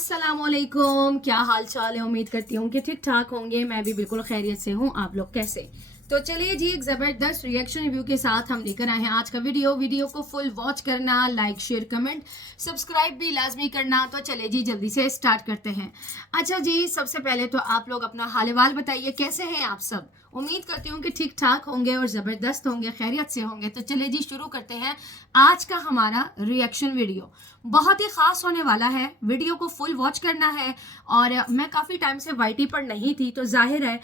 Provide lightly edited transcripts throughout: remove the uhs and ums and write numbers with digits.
अस्सलामुअलैकुम, क्या हाल चाल है। उम्मीद करती हूँ कि ठीक ठाक होंगे। मैं भी बिल्कुल खैरियत से हूँ। आप लोग कैसे? तो चलिए जी, एक ज़बरदस्त रिएक्शन रिव्यू के साथ हम लेकर आए हैं आज का वीडियो को फुल वॉच करना, लाइक शेयर कमेंट सब्सक्राइब भी लाजमी करना। तो चलिए जी, जल्दी से स्टार्ट करते हैं। अच्छा जी, सबसे पहले तो आप लोग अपना हाल बताइए, कैसे हैं आप सब। उम्मीद करती हूँ कि ठीक ठाक होंगे और ज़बरदस्त होंगे, खैरियत से होंगे। तो चलिए जी, शुरू करते हैं आज का हमारा रिएक्शन वीडियो। बहुत ही ख़ास होने वाला है, वीडियो को फुल वॉच करना है। और मैं काफ़ी टाइम से वाईटी पर नहीं थी, तो जाहिर है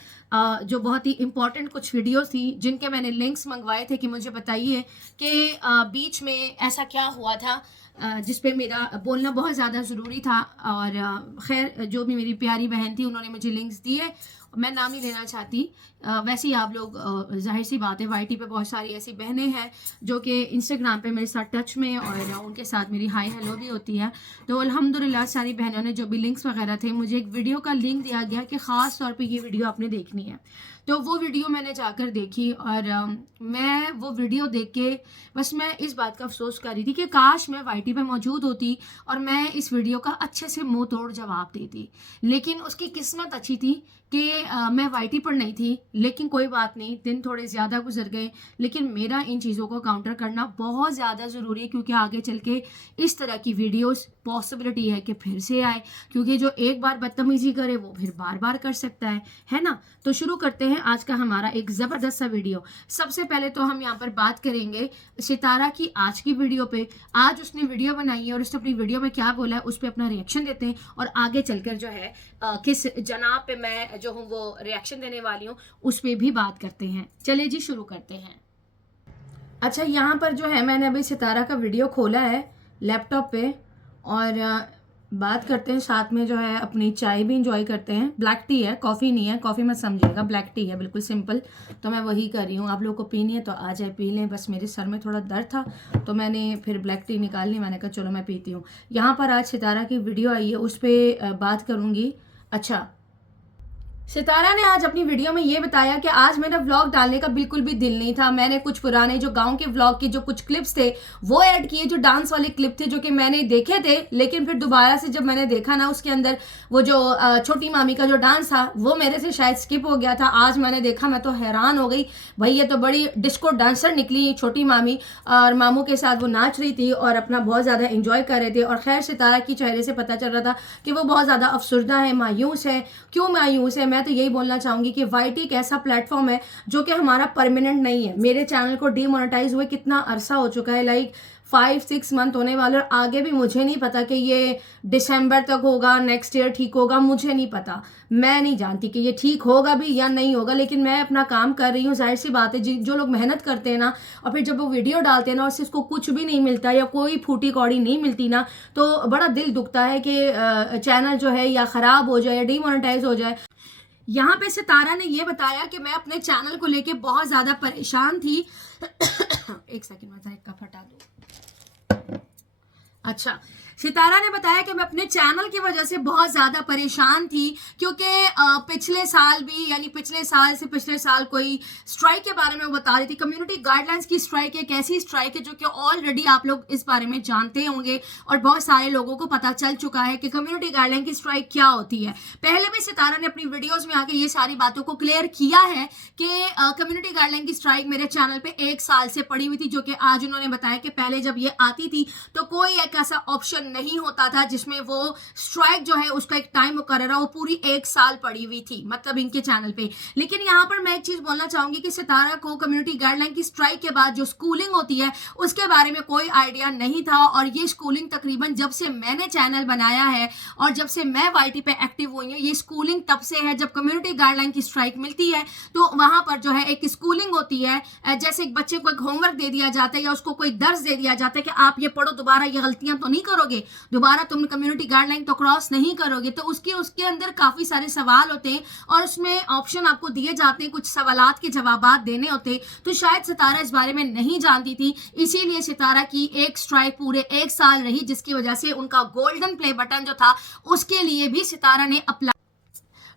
जो बहुत ही इंपॉर्टेंट कुछ वीडियोस थी जिनके मैंने लिंक्स मंगवाए थे कि मुझे बताइए कि बीच में ऐसा क्या हुआ था जिस पे मेरा बोलना बहुत ज़्यादा ज़रूरी था। और खैर, जो भी मेरी प्यारी बहन थी उन्होंने मुझे लिंक्स दिए। मैं नाम नहीं लेना चाहती। वैसे ही आप लोग, जाहिर सी बात है, वाईटी पे बहुत सारी ऐसी बहनें हैं जो कि इंस्टाग्राम पे मेरे साथ टच में, और उनके साथ मेरी हाय हेलो भी होती है। तो अल्हम्दुलिल्लाह सारी बहनों ने, जो भी लिंक्स वगैरह थे, मुझे एक वीडियो का लिंक दिया गया कि ख़ास तौर पे ये वीडियो आपने देखनी है। तो वो वीडियो मैंने जाकर देखी, और मैं वो वीडियो देख के बस मैं इस बात का अफसोस कर रही थी कि काश मैं वाईटी पे मौजूद होती और मैं इस वीडियो का अच्छे से मुंह तोड़ जवाब देती। लेकिन उसकी किस्मत अच्छी थी कि मैं वाईटी पर नहीं थी। लेकिन कोई बात नहीं, दिन थोड़े ज़्यादा गुजर गए। लेकिन मेरा इन चीज़ों को काउंटर करना बहुत ज़्यादा ज़रूरी है, क्योंकि आगे चल के इस तरह की वीडियोस पॉसिबिलिटी है कि फिर से आए। क्योंकि जो एक बार बदतमीज़ी करे वो फिर बार बार कर सकता है ना। तो शुरू करते हैं आज का हमारा एक ज़बरदस्त सा वीडियो। सबसे पहले तो हम यहाँ पर बात करेंगे सितारा की आज की वीडियो पे। आज उसने वीडियो बनाई है और उसने अपनी वीडियो में क्या बोला है उस पर अपना रिएक्शन देते हैं, और आगे चलकर जो है किस जनाब पे मैं जो हूँ वो रिएक्शन देने वाली हूँ उस पर भी बात करते हैं। चलिए जी, शुरू करते हैं। अच्छा, यहाँ पर जो है मैंने अभी सितारा का वीडियो खोला है लैपटॉप पे, और बात करते हैं साथ में, जो है अपनी चाय भी इंजॉय करते हैं। ब्लैक टी है, कॉफ़ी नहीं है, कॉफ़ी मत समझिएगा, ब्लैक टी है, बिल्कुल सिंपल। तो मैं वही कर रही हूँ। आप लोगों को पीनी है तो आ जाए पी लें। बस मेरे सर में थोड़ा दर्द था तो मैंने फिर ब्लैक टी निकाल ली। मैंने कहा चलो मैं पीती हूँ। यहाँ पर आज सितारा की वीडियो आई है, उस पर बात करूँगी। अच्छा, सितारा ने आज अपनी वीडियो में ये बताया कि आज मेरा व्लॉग डालने का बिल्कुल भी दिल नहीं था। मैंने कुछ पुराने जो गांव के व्लॉग के जो कुछ क्लिप्स थे वो ऐड किए, जो डांस वाले क्लिप थे जो कि मैंने देखे थे। लेकिन फिर दोबारा से जब मैंने देखा ना, उसके अंदर वो जो छोटी मामी का जो डांस था वो मेरे से शायद स्किप हो गया था। आज मैंने देखा, मैं तो हैरान हो गई। भाई ये तो बड़ी डिस्को डांसर निकली छोटी मामी, और मामू के साथ वो नाच रही थी और अपना बहुत ज़्यादा इंजॉय कर रहे थे। और खैर, सितारा की चेहरे से पता चल रहा था कि वो बहुत ज़्यादा अफसरदा है, मायूस है। क्यों मायूस है? मैं तो यही बोलना चाहूंगी कि वाईटी एक ऐसा प्लेटफॉर्म है जो कि हमारा परमानेंट नहीं है। मेरे चैनल को डीमोनेटाइज हुए कितना अरसा हो चुका है, लाइक 5-6 मंथ होने वाले, और आगे भी मुझे नहीं पता कि ये दिसंबर तक होगा, नेक्स्ट ईयर ठीक होगा, मुझे नहीं पता। मैं नहीं जानती कि ये ठीक होगा भी या नहीं होगा। लेकिन मैं अपना काम कर रही हूँ। जाहिर सी बात है, जो लोग मेहनत करते हैं ना, और फिर जब वो वीडियो डालते हैं ना, उससे उसको कुछ भी नहीं मिलता या कोई फूटी कौड़ी नहीं मिलती ना, तो बड़ा दिल दुखता है कि चैनल जो है या ख़राब हो जाए या डीमोनेटाइज हो जाए। यहाँ पे सितारा ने ये बताया कि मैं अपने चैनल को लेके बहुत ज़्यादा परेशान थी। एक सेकंड में एक कप हटा दूँ। अच्छा, सितारा ने बताया कि मैं अपने चैनल की वजह से बहुत ज़्यादा परेशान थी, क्योंकि पिछले साल भी, यानी पिछले साल से पिछले साल कोई स्ट्राइक के बारे में वो बता रही थी। कम्युनिटी गाइडलाइंस की स्ट्राइक एक ऐसी स्ट्राइक है जो कि ऑलरेडी आप लोग इस बारे में जानते होंगे, और बहुत सारे लोगों को पता चल चुका है कि कम्युनिटी गाइडलाइन की स्ट्राइक क्या होती है। पहले भी सितारा ने अपनी वीडियोज़ में आके ये सारी बातों को क्लियर किया है कि कम्युनिटी गाइडलाइन की स्ट्राइक मेरे चैनल पर 1 साल से पड़ी हुई थी, जो कि आज उन्होंने बताया कि पहले जब ये आती थी तो कोई एक ऐसा ऑप्शन नहीं होता था जिसमें वो स्ट्राइक जो है उसका एक टाइम मुकर्रर, वो पूरी 1 साल पड़ी हुई थी, मतलब इनके चैनल पे। लेकिन यहाँ पर मैं एक चीज बोलना चाहूंगी कि सितारा को कम्युनिटी गाइडलाइन की स्ट्राइक के बाद जो स्कूलिंग होती है उसके बारे में कोई आइडिया नहीं था। और ये स्कूलिंग तकरीबन जब से मैंने चैनल बनाया है और जब से मैं वाईटी पे एक्टिव हुई हूँ, ये स्कूलिंग तब से है जब कम्युनिटी गाइडलाइन की स्ट्राइक मिलती है तो वहां पर जो है एक स्कूलिंग होती है। जैसे एक बच्चे को एक होमवर्क दे दिया जाता है या उसको कोई दर्ज दे दिया जाता है कि आप ये पढ़ो, दोबारा ये गलतियां तो नहीं करोगे, दोबारा तुम कम्युनिटी गाइडलाइन तो क्रॉस नहीं करोगे। तो उसके अंदर काफ़ी सारे सवाल होते हैं और उसमें ऑप्शन आपको दिए जाते हैं, कुछ सवालात के जवाबात देने होते हैं। तो शायद सितारा इस बारे में नहीं जानती थी, इसीलिए सितारा की एक स्ट्राइक पूरे 1 साल रही, जिसकी वजह से उनका गोल्डन प्ले बटन जो था उसके लिए भी सितारा ने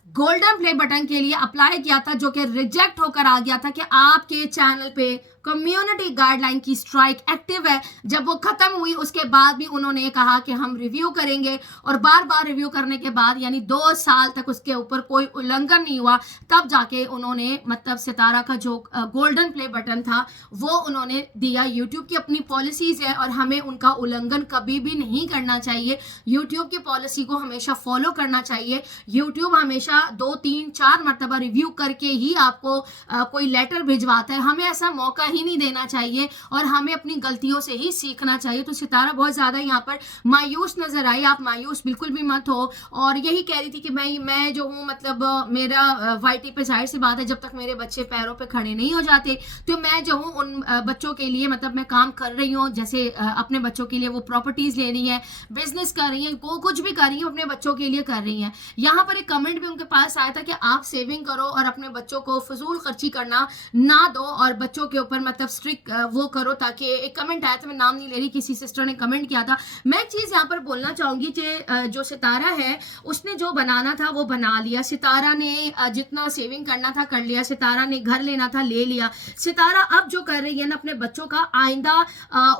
गोल्डन प्ले बटन के लिए अप्लाई किया था, जो कि रिजेक्ट होकर आ गया था कि आपके चैनल पे कम्युनिटी गाइडलाइन की स्ट्राइक एक्टिव है। जब वो खत्म हुई उसके बाद भी उन्होंने कहा कि हम रिव्यू करेंगे, और बार बार रिव्यू करने के बाद यानी 2 साल तक उसके ऊपर कोई उल्लंघन नहीं हुआ, तब जाके उन्होंने मतलब सितारा का जो गोल्डन प्ले बटन था वो उन्होंने दिया। यूट्यूब की अपनी पॉलिसीज है और हमें उनका उल्लंघन कभी भी नहीं करना चाहिए। यूट्यूब की पॉलिसी को हमेशा फॉलो करना चाहिए। यूट्यूब हमेशा 2, 3, 4 मरतबा रिव्यू करके ही आपको कोई लेटर भिजवाता है। हमें ऐसा मौका ही नहीं देना चाहिए और हमें अपनी गलतियों से ही सीखना चाहिए। तो सितारा बहुत ज़्यादा यहाँ पर मायूस नजर आई। आप मायूस बिल्कुल भी मत हो, और यही कह रही थी कि मैं जो हूँ मतलब मेरा वाईटी पे जाहिर सी बात है, जब तक मेरे बच्चे पैरों पे खड़े नहीं हो जाते तो मैं जो हूँ उन बच्चों के लिए मतलब मैं काम कर रही हूँ। जैसे अपने बच्चों के लिए वो प्रॉपर्टीज ले रही है, बिजनेस कर रही है, कुछ भी कर रही है अपने बच्चों के लिए कर रही है। यहाँ पर एक कमेंट भी उनके पास आया था कि आप सेविंग करो और अपने बच्चों को फजूल खर्ची करना ना दो और बच्चों के ऊपर मतलब स्ट्रिक्ट वो करो। ताकि एक कमेंट आया था, मैं नाम नहीं ले रही, किसी सिस्टर ने कमेंट किया था। मैं एक चीज यहाँ पर बोलना चाहूंगी कि जो सितारा है उसने जो बनाना था वो बना लिया। सितारा ने जितना सेविंग करना था कर लिया। सितारा ने घर लेना था ले लिया। सितारा अब जो कर रही है ना अपने बच्चों का आइंदा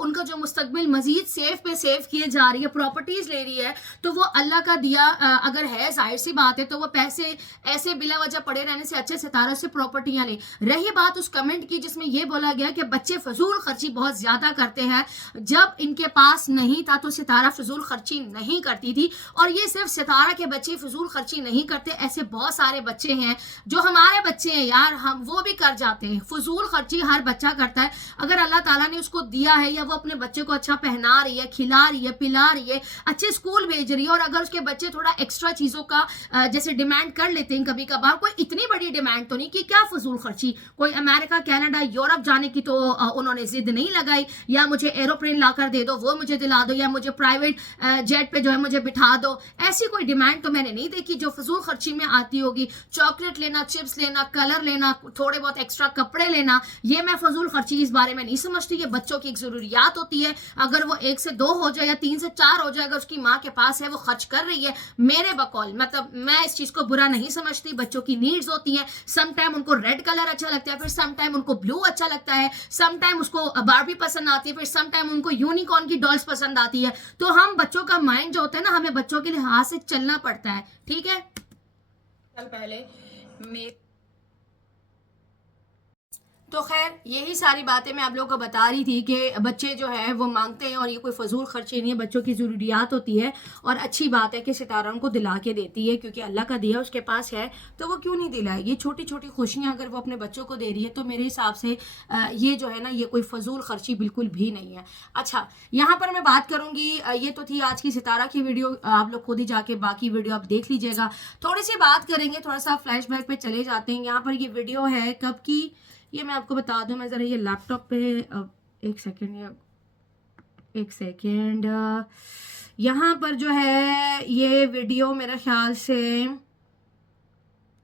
उनका जो मुस्तकबिल मजीद सेफ पे सेव किए जा रही है, प्रॉपर्टीज ले रही है, तो वो अल्लाह का दिया अगर है, जाहिर सी बात है, तो वो पैसे ऐसे बिला वजह पड़े रहने से अच्छे सितारा से प्रॉपर्टियां ले। रही बात उस कमेंट की जिसमें यह बोला गया कि बच्चे फजूल खर्ची बहुत ज्यादा करते हैं, जब इनके पास नहीं था तो सितारा फजूल खर्ची नहीं करती थी। और ये सिर्फ सितारा के बच्चे फजूल खर्ची नहीं करते, ऐसे बहुत सारे बच्चे हैं जो हमारे बच्चे हैं यार, हम वो भी कर जाते हैं। फजूल खर्ची हर बच्चा करता है। अगर अल्लाह ताला ने उसको दिया है या वो अपने बच्चे को अच्छा पहना रही है, खिला रही है, पिला रही है, अच्छे स्कूल भेज रही है, और अगर उसके बच्चे थोड़ा एक्स्ट्रा चीजों का जैसे डिमांड कर लेते हैं कभी कभार, कोई इतनी बड़ी डिमांड तो नहीं कि क्या फजूल खर्ची, कोई अमेरिका, कनाडा, यूरोप जाने की तो उन्होंने जिद नहीं लगाई, या मुझे एरोप्लेन लाकर दे दो वो मुझे दिला दो, या मुझे प्राइवेट जेट पे जो है मुझे बिठा दो। ऐसी कोई डिमांड तो मैंने नहीं देखी जो फजूल खर्ची में आती होगी। चॉकलेट लेना, चिप्स लेना, कलर लेना, थोड़े बहुत एक्स्ट्रा कपड़े लेना, ये मैं फजूल खर्ची इस बारे में नहीं समझती। ये बच्चों की एक जरूरियात होती है। अगर वो 1 से 2 हो जाए या 3 से 4 हो जाए, अगर उसकी माँ के पास है वो खर्च कर रही है, मेरे बकौल मतलब मैं इस चीज को बुरा नहीं समझती। बच्चों की नीड्स होती हैं। सम टाइम उनको रेड कलर अच्छा लगता है, फिर सम टाइम उनको ब्लू अच्छा लगता है, सम टाइम उसको बारबी पसंद आती है, फिर सम टाइम उनको यूनिकॉर्न की डॉल्स पसंद आती है। तो हम बच्चों का माइंड जो होता है ना, हमें बच्चों के लिहाज से चलना पड़ता है। ठीक है, कल पहले तो खैर यही सारी बातें मैं आप लोगों को बता रही थी कि बच्चे जो है वो मांगते हैं, और ये कोई फजूल खर्ची नहीं है, बच्चों की ज़रूरियात होती है। और अच्छी बात है कि सितारा उनको दिला के देती है, क्योंकि अल्लाह का दिया उसके पास है तो वो क्यों नहीं दिलाएगी। छोटी छोटी खुशियाँ अगर वो अपने बच्चों को दे रही है तो मेरे हिसाब से ये जो है ना, ये कोई फजूल खर्ची बिल्कुल भी नहीं है। अच्छा, यहाँ पर मैं बात करूँगी, ये तो थी आज की सितारा की वीडियो, आप लोग खुद ही जाके बाकी वीडियो आप देख लीजिएगा। थोड़ी सी बात करेंगे, थोड़ा सा फ्लैशबैक पे चले जाते हैं। यहाँ पर ये वीडियो है कब की, ये मैं आपको बता दूं। मैं ज़रा ये लैपटॉप पे एक सेकेंड यहाँ पर जो है ये वीडियो मेरा ख्याल से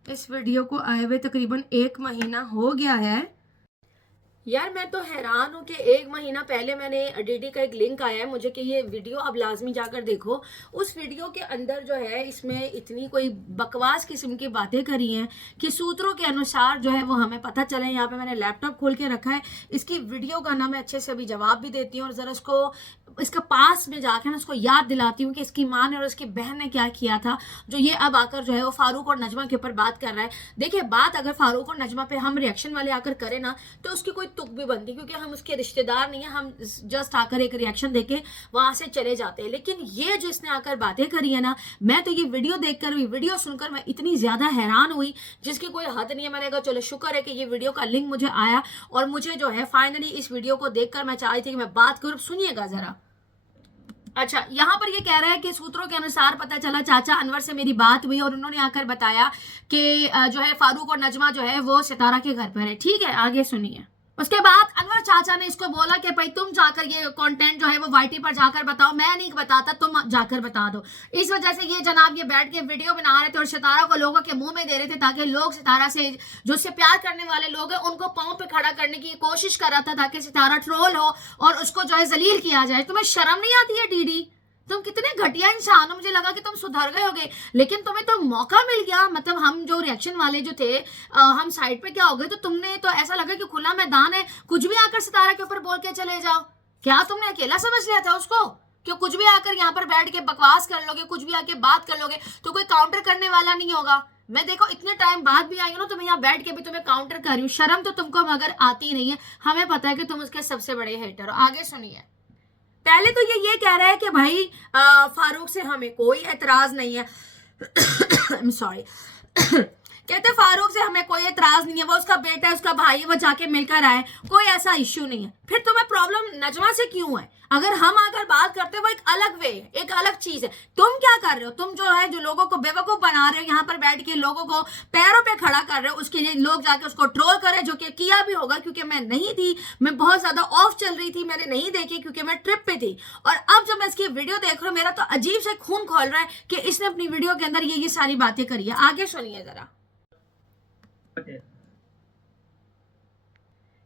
इस वीडियो को आए हुए तकरीबन 1 महीना हो गया है। यार मैं तो हैरान हूँ कि 1 महीना पहले मैंने डीडी का एक लिंक आया है मुझे कि ये वीडियो अब लाजमी जाकर देखो। उस वीडियो के अंदर जो है इसमें इतनी कोई बकवास किस्म की बातें करी हैं कि सूत्रों के अनुसार जो है वो हमें पता चले। यहाँ पे मैंने लैपटॉप खोल के रखा है, इसकी वीडियो का ना मैं अच्छे से अभी जवाब भी देती हूँ और ज़रा इसका पास में जाकर ना उसको याद दिलाती हूँ कि इसकी माँ ने और इसकी बहन ने क्या किया था, जो ये अब आकर जो है वो फारूक और नजमा के ऊपर बात कर रहा है। देखिए, बात अगर फारूक और नजमा पे हम रिएक्शन वाले आकर करें ना तो उसकी कोई तुक भी बनती, क्योंकि हम उसके रिश्तेदार नहीं है, हम जस्ट आकर एक रिएक्शन देके वहां से चले जाते हैं। लेकिन ये जो इसने आकर बातें करी है ना, मैं तो ये वीडियो देखकर भी, वीडियो सुनकर मैं इतनी ज्यादा हैरान हुई जिसकी कोई हद नहीं है। मैंने कहा चलो शुक्र है कि ये वीडियो का लिंक मुझे आया और मुझे जो है फाइनली इस वीडियो को देखकर मैं चाह रही थी कि मैं बात करूँ। सुनिएगा जरा। अच्छा, यहाँ पर ये कह रहा है कि सूत्रों के अनुसार पता चला चाचा अनवर से मेरी बात हुई और उन्होंने आकर बताया कि जो है फारूक और नजमा जो है वो सितारा के घर पर है। ठीक है, आगे सुनिए। उसके बाद अनवर चाचा ने इसको बोला कि भाई तुम जाकर ये कंटेंट जो है वो वाईटी पर जाकर बताओ, मैं नहीं बताता, तुम जाकर बता दो। इस वजह से ये जनाब ये बैठ के वीडियो बना रहे थे और सितारा को लोगों के मुंह में दे रहे थे ताकि लोग सितारा से, जो उससे प्यार करने वाले लोग हैं, उनको पांव पे खड़ा करने की कोशिश कर रहा था ताकि सितारा ट्रोल हो और उसको जो है जलील किया जाए। तुम्हें शर्म नहीं आती है डीडी? तुम कितने घटिया इंसान हो, मुझे लगा कि तुम सुधर गए होगे, लेकिन तुम्हें तो मौका मिल गया। मतलब हम जो रिएक्शन वाले जो थे, हम साइड पे क्या हो गए, तो तुमने तो ऐसा लगा कि खुला मैदान है, कुछ भी आकर सितारा के ऊपर बोल के चले जाओ। क्या तुमने अकेला समझ लिया था उसको, कि कुछ भी आकर यहाँ पर बैठ के बकवास कर लोगे, कुछ भी आके बात कर लोगे तो कोई काउंटर करने वाला नहीं होगा। मैं देखो इतने टाइम बाद भी आई हूँ ना, तुम्हें यहाँ बैठ के भी तुम्हें काउंटर कर रही हूँ, शर्म तो तुमको मगर आती नहीं है। हमें पता है कि तुम उसके सबसे बड़े हेटर हो। आगे सुनिए। पहले तो ये कह रहा है कि भाई फारूक से हमें कोई एतराज नहीं है। सॉरी। कहते फारूक से हमें कोई एतराज नहीं है, वो उसका बेटा है, उसका भाई है, वो जाके मिलकर आए, कोई ऐसा इश्यू नहीं है। फिर तुम्हें प्रॉब्लम नजमा से क्यों है? अगर हम आकर बात करते हो वो एक अलग वे है, एक अलग चीज है। तुम क्या कर रहे हो? तुम जो है जो लोगों को बेवकूफ बना रहे हो, यहाँ पर बैठ के लोगों को पैरों पे खड़ा कर रहे हो, उसके लिए लोग जाके उसको ट्रोल कर रहे, जो कि किया भी होगा, क्योंकि मैं नहीं थी, मैं बहुत ज्यादा ऑफ चल रही थी, मैंने नहीं देखी क्योंकि मैं ट्रिप पे थी। और अब जब मैं इसकी वीडियो देख रहा हूँ, मेरा तो अजीब से खून खोल रहा है कि इसने अपनी वीडियो के अंदर ये सारी बातें करी है। आगे सुनिए जरा।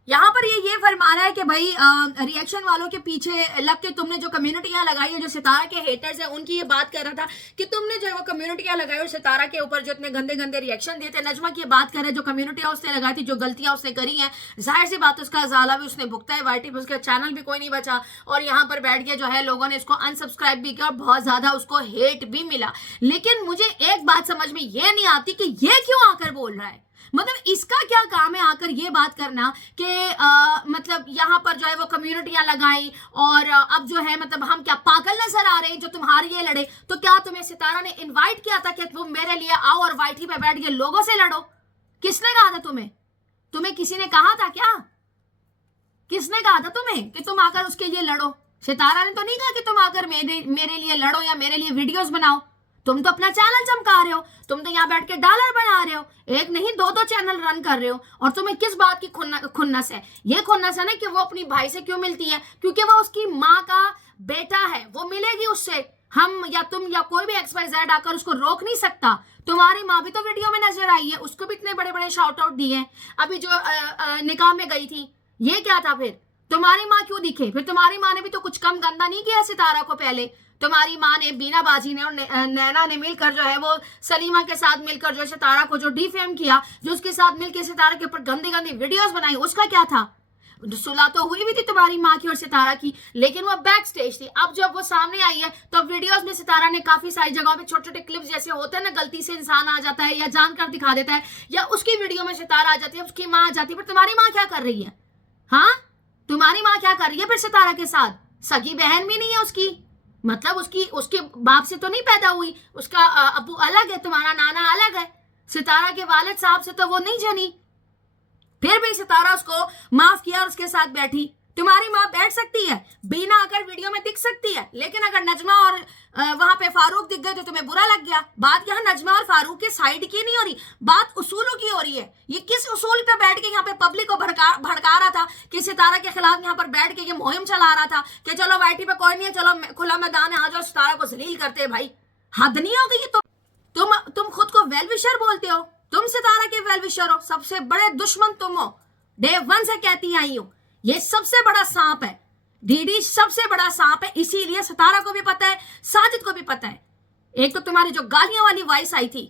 यहाँ पर ये फरमा रहा है कि भाई रिएक्शन वालों के पीछे लग के तुमने जो कम्युनिटियां लगाई है, जो सितारा के हेटर्स हैं, उनकी ये बात कर रहा था कि तुमने जो है वो कम्युनिटियां लगाई और सितारा के ऊपर जो इतने गंदे गंदे रिएक्शन दिए थे। नजमा की बात कर रहे हैं, जो कम्युनिटियां उसने लगाई थी, जो गलतियां उसने करी हैं, जाहिर सी बात उसका अजाला भी उसने भुगता है। वाईटी पे उसका चैनल भी कोई नहीं बचा, और यहाँ पर बैठ के जो है लोगों ने इसको अनसब्सक्राइब भी किया और बहुत ज्यादा उसको हेट भी मिला। लेकिन मुझे एक बात समझ में ये नहीं आती कि ये क्यों आकर बोल रहा है। मतलब इसका क्या काम है आकर ये बात करना कि मतलब यहाँ पर जो है वो कम्युनिटियां लगाई, और अब जो है मतलब हम क्या पागल नजर आ रहे हैं जो तुम्हारे ये लड़े? तो क्या तुम्हें सितारा ने इनवाइट किया था कि तुम मेरे लिए आओ और वाईटी पे बैठ के लोगों से लड़ो? किसने कहा था तुम्हें? तुम्हें किसी ने कहा था क्या? किसने कहा था तुम्हें कि तुम आकर उसके लिए लड़ो? सितारा ने तो नहीं कहा कि तुम आकर मेरे लिए लड़ो या मेरे लिए वीडियोस बनाओ। तुम तो अपना चैनल चमका रहे हो, तुम तो यहाँ बैठ के डॉलर बना रहे हो, एक नहीं दो चैनल रन कर रहे हो। और तुम्हें किस बात की खुन्नस है? ये खुन्नस है ना कि वो अपनी भाई से क्यों मिलती है, क्योंकि वो उसकी माँ का बेटा है, वो मिलेगी उससे। हम या तुम या कोई भी XYZ आकर उसको रोक नहीं सकता। तुम्हारी माँ भी तो वीडियो में नजर आई है, उसको भी इतने बड़े बड़े शाउट आउट दिए। अभी जो निकाह में गई थी, ये क्या था? फिर तुम्हारी माँ क्यों दिखे? फिर तुम्हारी माँ ने भी तो कुछ कम गंदा नहीं किया सितारा को। पहले तुम्हारी माँ ने, बीना बाजी ने और नैना ने मिलकर जो है वो सलीमा के साथ मिलकर जो सितारा को जो डिफेम किया, जो उसके साथ मिलकर सितारा के ऊपर गंदी गंदी वीडियोस बनाई, उसका क्या था? सुलह तो हुई भी थी तुम्हारी माँ की और सितारा की, लेकिन वो बैक स्टेज थी। अब जब वो सामने आई है तो वीडियोस में सितारा ने काफी सारी जगहों पे छोटे छोटे क्लिप्स जैसे होते हैं ना, गलती से इंसान आ जाता है या जानकर दिखा देता है, या उसकी वीडियो में सितारा आ जाती है, उसकी माँ आ जाती है। पर तुम्हारी माँ क्या कर रही है? हाँ, तुम्हारी माँ क्या कर रही है फिर सितारा के साथ? सगी बहन भी नहीं है उसकी, मतलब उसके बाप से तो नहीं पैदा हुई, उसका अबू अलग है, तुम्हारा नाना अलग है। सितारा के वालिद साहब से तो वो नहीं जनी, फिर भी सितारा उसको माफ किया और उसके साथ बैठी। तुम्हारी माँ बैठ सकती है, बिना आकर वीडियो में दिख सकती है, लेकिन अगर नजमा और वहां पे फारूक दिख गए तो तुम्हें बुरा लग गया। बात यहाँ नजमा और फारूक के साइड की नहीं हो रही, बात उसूलों की हो रही है। ये किस उसूल पे बैठ के यहाँ पे पब्लिक को भड़का रहा था कि सितारा के खिलाफ यहाँ पर बैठ के ये मुहिम चला रहा था कि चलो वाईटी पे कोई नहीं है, चलो खुला मैदान है, आ जाओ सितारा को जलील करते हैं। भाई हद नहीं हो गई? तुम खुद को वेल विशर बोलते हो, तुम सितारा के वेल विशर हो, सबसे बड़े दुश्मन तुम हो। डे 1 से कहती आई हूं, ये सबसे बड़ा सांप है, डीडी सबसे बड़ा सांप है। इसीलिए सितारा को भी पता है, साजिद को भी पता है। एक तो तुम्हारी जो गालियां वाली वॉइस आई थी,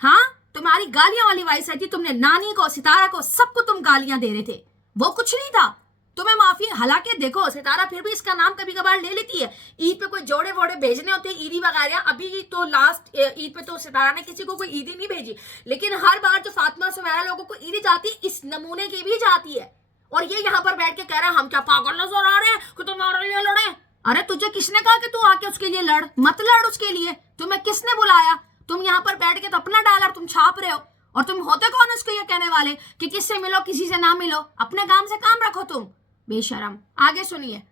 हाँ तुम्हारी गालियां वाली वॉइस आई थी, तुमने नानी को, सितारा को, सबको तुम गालियां दे रहे थे, वो कुछ नहीं था। तुम्हें माफी, हालांकि देखो सितारा फिर भी इसका नाम कभी कभार ले लेती है। ईद पे कोई जोड़े वोड़े भेजने होते हैं, ईदी वगैरह, अभी तो लास्ट ईद पे तो सितारा ने किसी को कोई ईदी नहीं भेजी, लेकिन हर बार जो फातिमा सुमेरा लोगों को ईदी जाती है, इस नमूने की भी जाती है। और ये यहाँ पर बैठ के कह रहा है हम क्या पागल नजर आ रहे हैं कि तुम हमारे लिए लड़े? अरे तुझे किसने कहा कि तू आके उसके लिए लड़? मत लड़ उसके लिए, तुम्हें किसने बुलाया? तुम यहाँ पर बैठ के तो अपना डॉलर तुम छाप रहे हो, और तुम होते कौन उसको ये कहने वाले कि किससे मिलो किसी से ना मिलो? अपने काम से काम रखो तुम, बेशरम। आगे सुनिए,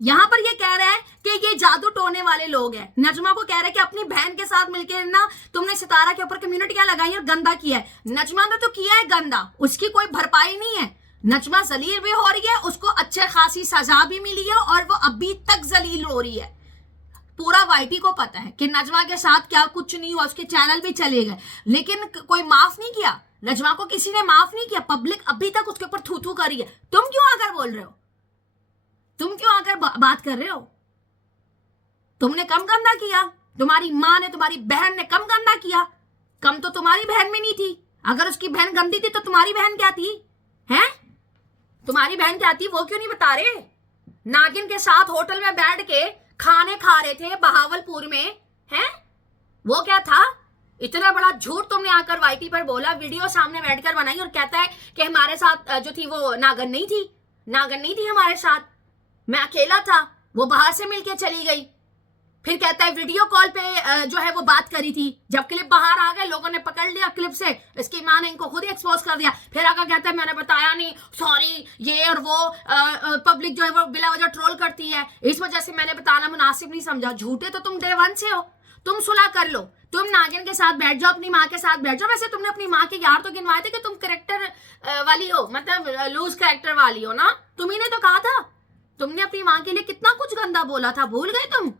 यहाँ पर ये कह रहा है कि ये जादू टोने वाले लोग हैं। नजमा को कह रहा है कि अपनी बहन के साथ मिलकर ना तुमने सितारा के ऊपर कम्युनिटियां लगाई और गंदा किया है। नजमा ने तो किया है गंदा, उसकी कोई भरपाई नहीं है। नजमा जलील भी हो रही है, उसको अच्छे खासी सजा भी मिली है, और वो अभी तक जलील हो रही है। पूरा वाईटी को पता है कि नजमा के साथ क्या कुछ नहीं हुआ, उसके चैनल भी चले गए, लेकिन कोई माफ नहीं किया। नजमा को किसी ने माफ नहीं किया, पब्लिक अभी तक उसके ऊपर थू थू कर रही है। तुम क्यों आकर बोल रहे हो? तुम क्यों आकर बात कर रहे हो? तुमने कम गंदा किया, तुम्हारी माँ ने, तुम्हारी बहन ने कम गंदा किया। कम तो तुम्हारी बहन में नहीं थी। अगर उसकी बहन गंदी थी तो तुम्हारी बहन क्या थी? हैं? तुम्हारी बहन क्या थी वो क्यों नहीं बता रहे? नागिन के साथ होटल में बैठ के खाने खा रहे थे बहावलपुर में, हैं? वो क्या था? इतना बड़ा झूठ तुमने आकर वाईटी पर बोला, वीडियो सामने बैठकर बनाई और कहता है कि हमारे साथ जो थी वो नागन नहीं थी। नागन नहीं थी हमारे साथ, मैं अकेला था, वो बाहर से मिलके चली गई। फिर कहता है वीडियो कॉल पे जो है वो बात करी थी। जब क्लिप बाहर आ गए, लोगों ने पकड़ लिया क्लिप से, इसकी माँ ने इनको खुद एक्सपोज कर दिया। फिर आकर कहता है मैंने बताया नहीं, सॉरी, ये और वो। पब्लिक जो है वो बिला वजह ट्रोल करती है, इस वजह से मैंने बताना मुनासिब नहीं समझा। झूठे तो तुम डे वन से हो। तुम सुलह कर लो, तुम नागिन के साथ बैठ जाओ, अपनी माँ के साथ बैठ जाओ। वैसे तुमने अपनी माँ के यार तो गिनवाए थे कि तुम करेक्टर वाली हो, मतलब लूज करेक्टर वाली हो ना। तुम्ही ने तो कहा था। तुमने अपनी माँ के लिए कितना कुछ गंदा बोला था, भूल गए तुम?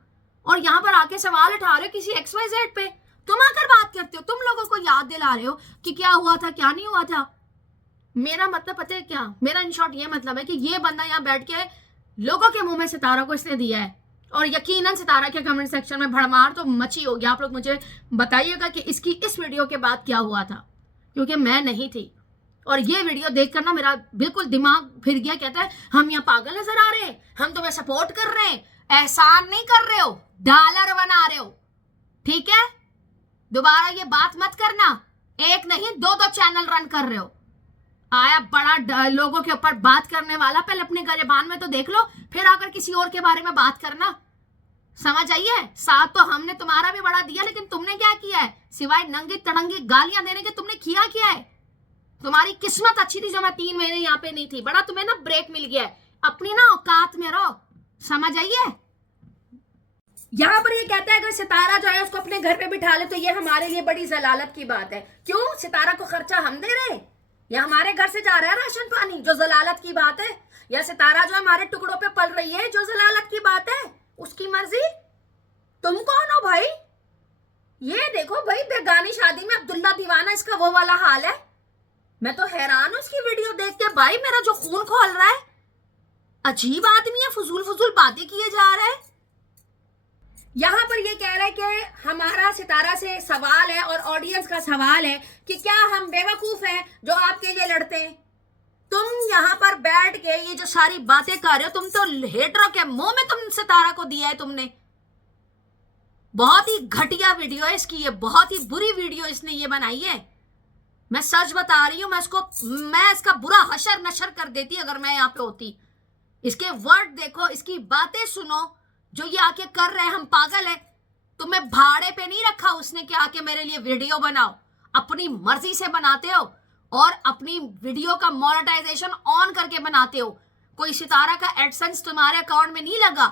और यहाँ पर आके सवाल उठा रहे हो किसी XYZ पे। तुम आकर बात करते हो, तुम लोगों को याद दिला रहे हो कि क्या हुआ था क्या नहीं हुआ था। मेरा मतलब पता है क्या? मेरा इन शॉर्ट ये मतलब है कि ये बंदा यहाँ बैठ के लोगों के मुंह में सितारा को इसने दिया है, और यकीनन सितारा के कमेंट सेक्शन में भड़मार तो मची होगी। आप लोग मुझे बताइएगा कि इसकी इस वीडियो के बाद क्या हुआ था, क्योंकि मैं नहीं थी। और ये वीडियो देखकर ना मेरा बिल्कुल दिमाग फिर गया। कहता है हम यहाँ पागल नजर आ रहे हैं, हम तुम्हें सपोर्ट कर रहे हैं। एहसान नहीं कर रहे हो, डॉलर बना रहे हो, ठीक है? दोबारा ये बात मत करना। एक नहीं दो चैनल रन कर रहे हो। आया बड़ा लोगों के ऊपर बात करने वाला, पहले अपने गरेबान में तो देख लो, फिर आकर किसी और के बारे में बात करना। समझ आइए? साथ तो हमने तुम्हारा भी बड़ा दिया, लेकिन तुमने क्या किया है? सिवाय नंगी तड़ंगी गालियां देने के तुमने किया क्या है? तुम्हारी किस्मत अच्छी थी जो मैं 3 महीने यहाँ पे नहीं थी। बड़ा तुम्हें ना ब्रेक मिल गया है, अपनी ना औकात में रहो। समझ आइए? यहाँ पर ये कहता है अगर सितारा जो है उसको अपने घर पे बिठा ले तो ये हमारे लिए बड़ी जलालत की बात है। क्यों? सितारा को खर्चा हम दे रहे हैं या हमारे घर से जा रहा है राशन पानी, जो जलालत की बात है? या सितारा जो हमारे टुकड़ों पे पल रही है, जो जलालत की बात है? उसकी मर्जी। तुम कौन हो भाई? ये देखो भाई, बेगानी शादी में अब्दुल्ला दीवाना, इसका वो वाला हाल है। मैं तो हैरान हूं इसकी वीडियो देख के भाई, मेरा जो खून खोल रहा है। अजीब आदमी है, फजूल फजूल बातें किए जा रहे हैं। यहाँ पर ये कह रहा है कि हमारा सितारा से सवाल है और ऑडियंस का सवाल है कि क्या हम बेवकूफ हैं जो आपके लिए लड़ते हैं? तुम यहाँ पर बैठ के ये जो सारी बातें कर रहे हो, तुम तो हेटरों के मुंह में तुम सितारा को दिया है तुमने। बहुत ही घटिया वीडियो है इसकी, ये बहुत ही बुरी वीडियो इसने ये बनाई है। मैं सच बता रही हूं, मैं इसका बुरा हशर नशर कर देती अगर मैं यहाँ पे होती। इसके वर्ड देखो, इसकी बातें सुनो, जो ये आके कर रहे हैं। हम पागल है? तुम्हें भाड़े पे नहीं रखा उसने कि आके मेरे लिए वीडियो बनाओ। अपनी मर्जी से बनाते हो और अपनी वीडियो का मोनेटाइजेशन ऑन करके बनाते हो। कोई सितारा का एडसेंस तुम्हारे अकाउंट में नहीं लगा,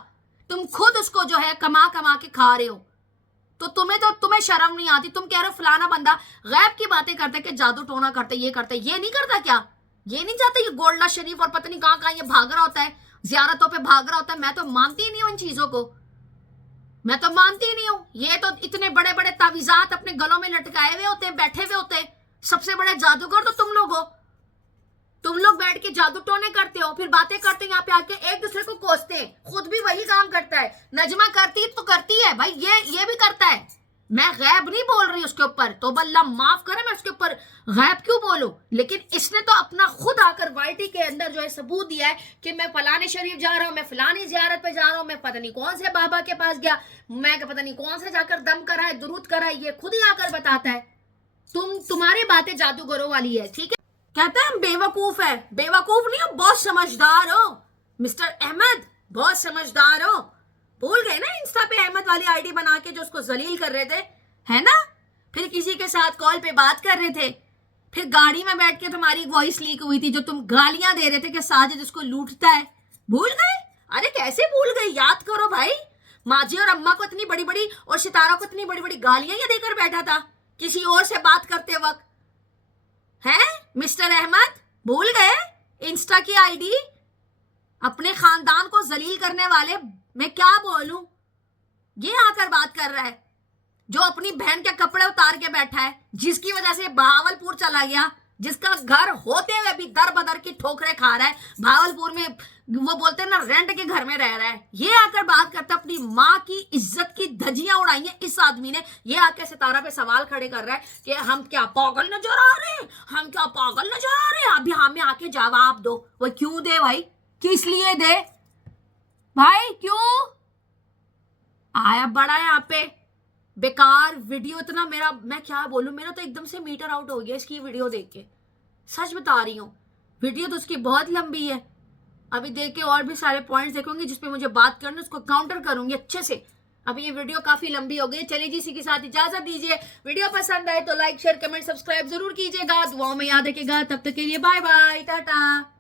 तुम खुद उसको जो है कमा कमा के खा रहे हो। तो तुम्हें शर्म नहीं आती? तुम कह रहे हो फलाना बंदा गैब की बातें करते कि जादू टोना करते, ये करते, ये नहीं करता क्या? ये नहीं चाहते? ये गोल्डा शरीफ और पता नहीं कहाँ कहाँ ये भाग रहा होता है, जियारतों पे भाग रहा होता है। मैं तो मानती ही नहीं हूं इन चीजों को, मैं तो मानती ही नहीं हूं। ये तो इतने बड़े बड़े तावीजात अपने गलों में लटकाए हुए होते हैं, बैठे हुए होते हैं। सबसे बड़े जादूगर तो तुम लोग हो। तुम लोग बैठ के जादू टोने करते हो, फिर बातें करते हैं, यहाँ पे आके एक दूसरे को कोसते हैं। खुद भी वही काम करता है। नजमा करती तो करती है भाई, ये भी करता है। मैं गैब नहीं बोल रही उसके ऊपर, तो अल्लाह माफ करे, मैं उसके ऊपर गैब क्यों बोलूं? लेकिन इसने तो अपना खुद आकर वाईटी के अंदर जो है सबूत दिया है कि मैं फलाने शरीफ जा रहा हूं, मैं फलानी जियारत पे जा रहा हूं, मैं पता नहीं कौन से बाबा के पास गया, मैं पता नहीं कौन से जाकर दम करा है, दुरूद करा है। ये खुद ही आकर बताता है। तुम्हारी बातें जादूगरों वाली है, ठीक है? कहते हैं हम बेवकूफ है। बेवकूफ नहीं हो, बहुत समझदार हो मिस्टर अहमद, बहुत समझदार हो। भूल गए ना इंस्टा पे अहमद वाली आईडी बना के जो उसको जलील कर रहे थे, है ना? फिर किसी के साथ कॉल पे बात कर रहे थे, फिर गाड़ी में बैठ के तुम्हारी वॉइस लीक हुई थी जो तुम गालियां दे रहे थे कि साजिद उसको लूटता है। भूल गए? अरे कैसे भूल गए? याद करो भाई। माजी और अम्मा को इतनी बड़ी बड़ी और सितारा को इतनी बड़ी बड़ी गालियां ये देकर बैठा था किसी और से बात करते वक्त, है मिस्टर अहमद? भूल गए? इंस्टा की आईडी अपने खानदान को जलील करने वाले, मैं क्या बोलूं? ये आकर बात कर रहा है जो अपनी बहन के कपड़े उतार के बैठा है, जिसकी वजह से बहावलपुर चला गया, जिसका घर होते हुए भी दर बदर की ठोकरें खा रहा है, भावलपुर में वो बोलते हैं ना रेंट के घर में रह रहा है, ये आकर बात करता है, अपनी माँ की इज्जत की धज्जियां उड़ाई हैं इस आदमी ने। ये आकर सितारा पे सवाल खड़े कर रहा है कि हम क्या पागल नजर आ रहे हैं, हम क्या पागल नजर आ रहे हैं, अभी हमें आके जवाब दो। वो क्यों दे भाई, किस लिए दे भाई, क्यों आया बड़ा यहाँ पे बेकार वीडियो। इतना मेरा, मैं क्या बोलूं, मेरा तो एकदम से मीटर आउट हो गया इसकी वीडियो देख के, सच बता रही हूँ। वीडियो तो उसकी बहुत लंबी है, अभी देख के और भी सारे पॉइंट्स देखूंगी जिसपे मुझे बात करना, उसको काउंटर करूंगी अच्छे से। अभी ये वीडियो काफी लंबी हो गई। चलिए जी, इसी के साथ इजाजत दीजिए। वीडियो पसंद आए तो लाइक शेयर कमेंट सब्सक्राइब जरूर कीजिएगा, दुआओं में याद रखिएगा। तब तक के लिए बाय बाय, टाटा।